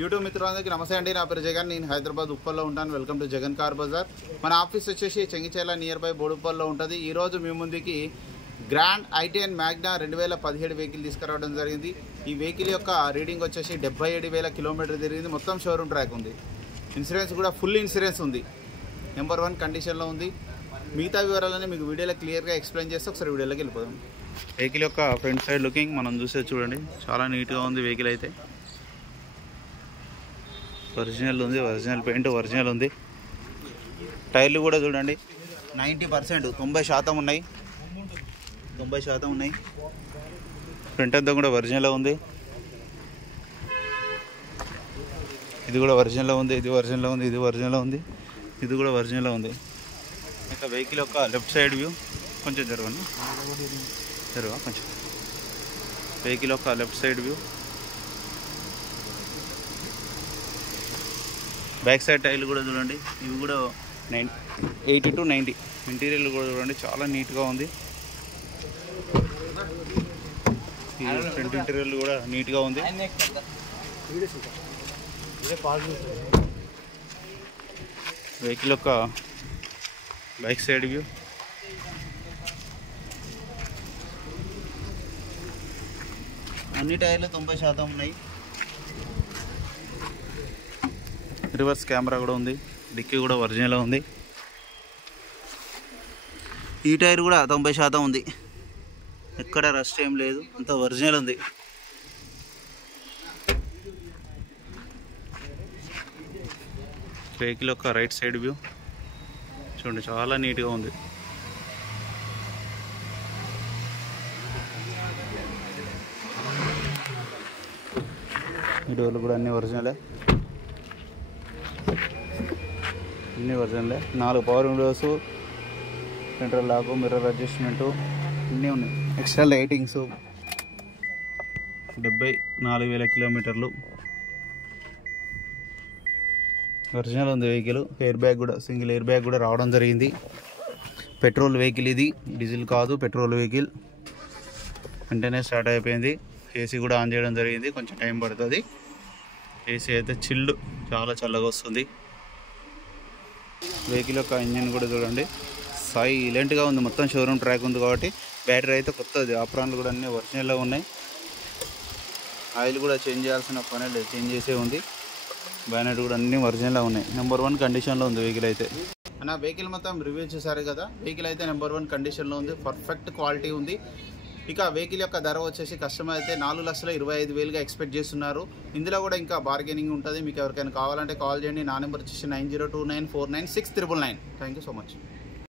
YouTube మిత్రులందరికీ నమస్తే అండి. నా పేరు జగన్. నేను హైదరాబాద్ ఉప్పల్లో ఉంటాను. Welcome to Jagan car bazaar. మన ఆఫీస్ వచ్చేసి చెంగిచెర్ల నియర్ బై బోడుప్పల్లో ఉంటుంది. ఈరోజు మీ ముందుకి గ్రాండ్ i10 మ్యాగ్నా 2017 వెహికల్ తీసుకురావడం జరిగింది. ఈ వెహికల్ యొక్క రీడింగ్ వచ్చేసి 77,000 కిలోమీటర్ తిరిగింది. మొత్తం షోరూమ్ ట్రాక్ ఉంది. ఇన్సూరెన్స్ కూడా ఫుల్ ఇన్సూరెన్స్ ఉంది. నెంబర్ 1 కండిషన్లో ఉంది. మిగతా వివరాలని మీకు వీడియోలో క్లియర్గా ఎక్స్ప్లెయిన్ చేస్తే ఒకసారి వీడియోలోకి వెళ్ళిపోదాం. వెహికల్ యొక్క ఫ్రంట్ సైడ్ లుకింగ్ మనం చూసేది చూడండి. చాలా నీట్గా ఉంది వెహికల్ అయితే. ఒరిజినల్ ఉంది, ఒరిజినల్ పెయింట్ ఒరిజినల్ ఉంది. టైర్లు కూడా చూడండి 90%, 90% ఉన్నాయి. 90% ఉన్నాయి. ఫ్రంట్ అంతా కూడా ఒరిజినల్ ఉంది. ఇది కూడా ఒరిజినల్ ఉంది, ఇది ఒరిజినల్ ఉంది, ఇది ఒరిజినల్ ఉంది, ఇది కూడా ఒరిజినల్ ఉంది. ఇంకా వెహికల్ యొక్క లెఫ్ట్ సైడ్ వ్యూ కొంచెం జరగండి, కొంచెం వెహికల్ యొక్క left side view. Back side టైర్లు కూడా చూడండి. ఇవి కూడా 80 to 90. ఇంటీరియర్లు కూడా చూడండి, చాలా నీట్గా ఉంది. ఫ్రంట్ ఇంటీరియర్లు కూడా నీట్గా ఉంది. వెహికల్ యొక్క బ్యాక్ సైడ్ వ్యూ. అన్ని టైర్లు 90% ఉన్నాయి. రివర్స్ కెమెరా కూడా ఉంది. డిక్కీ కూడా ఒరిజినల్ ఉంది. ఈ టైర్ కూడా 90% ఉంది. ఎక్కడ రస్ట్ ఏం లేదు, అంత ఒరిజినల్ ఉంది. వెహికల్ యొక్క రైట్ సైడ్ వ్యూ చూడండి, చాలా నీట్గా ఉంది. ఈ డోర్లు కూడా అన్నీ ఒరిజినలే, అన్నీ ఒరిజినలే. 4 power windows, central lock, mirror adjustment అన్నీ ఉన్నాయి. Extra lightings. 74,000 కిలోమీటర్లు. ఒరిజినల్ ఉంది వెహికల్. ఎయిర్ బ్యాగ్ కూడా, సింగిల్ ఎయిర్ బ్యాగ్ కూడా రావడం జరిగింది. పెట్రోల్ వెహికల్ ఇది, డీజిల్ కాదు, పెట్రోల్ వెహికల్. వెంటనే స్టార్ట్ అయిపోయింది. ఏసీ కూడా ఆన్ చేయడం జరిగింది. కొంచెం టైం పడుతుంది. ఏసీ అయితే చిల్డ్, చాలా చల్లగా వస్తుంది. వెహికల్ యొక్క ఇంజిన్ కూడా చూడండి, సైలెంట్గా ఉంది. మొత్తం షోరూమ్ ట్రాక్ ఉంది కాబట్టి. బ్యాటరీ అయితే కొత్తది. ఆప్రాన్లు కూడా అన్నీ ఒరిజినల్గా ఉన్నాయి. ఆయిల్ కూడా చేంజ్ చేయాల్సిన పని లేదు, చేంజ్ చేసే ఉంది. బ్యానెట్ కూడా అన్నీ ఒరిజినల్గా ఉన్నాయి. నెంబర్ 1 కండిషన్లో ఉంది వెహికల్ అయితే. నా వెహికల్ మొత్తం రివ్యూ చేశారు కదా. వెహికల్ అయితే నెంబర్ 1 కండిషన్లో ఉంది. పర్ఫెక్ట్ క్వాలిటీ ఉంది. ఇక వెహికల్ యొక్క ధర వచ్చేసి కస్టమర్ అయితే 4,25,000గా ఎక్స్పెక్ట్ చేస్తున్నారు. ఇందులో కూడా ఇంకా బార్గెనింగ్ ఉంటుంది. మీకు ఎవరికైనా కావాలంటే కాల్ చేయండి. నా నెంబర్ వచ్చేసి 9029496999. Thank you so much.